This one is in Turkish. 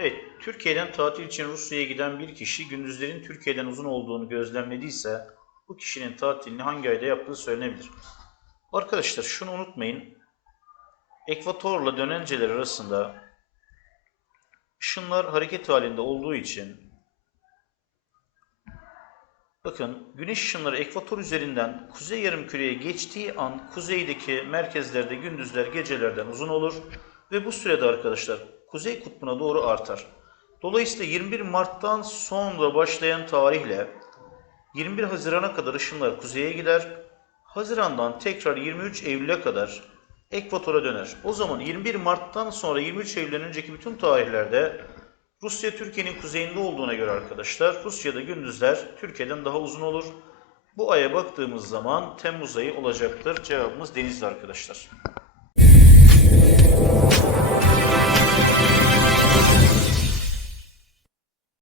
Evet, Türkiye'den tatil için Rusya'ya giden bir kişi gündüzlerin Türkiye'den uzun olduğunu gözlemlediyse bu kişinin tatilini hangi ayda yaptığı söylenebilir. Arkadaşlar şunu unutmayın. Ekvatorla dönenceler arasında ışınlar hareket halinde olduğu için bakın güneş ışınları ekvator üzerinden kuzey yarımküreye geçtiği an kuzeydeki merkezlerde gündüzler gecelerden uzun olur ve bu sürede arkadaşlar kuzey kutbuna doğru artar. Dolayısıyla 21 Mart'tan sonra başlayan tarihle 21 Haziran'a kadar ışınlar kuzeye gider. Haziran'dan tekrar 23 Eylül'e kadar ekvatora döner. O zaman 21 Mart'tan sonra 23 Eylül'den önceki bütün tarihlerde Rusya Türkiye'nin kuzeyinde olduğuna göre arkadaşlar Rusya'da gündüzler Türkiye'den daha uzun olur. Bu aya baktığımız zaman Temmuz ayı olacaktır. Cevabımız Denizli arkadaşlar.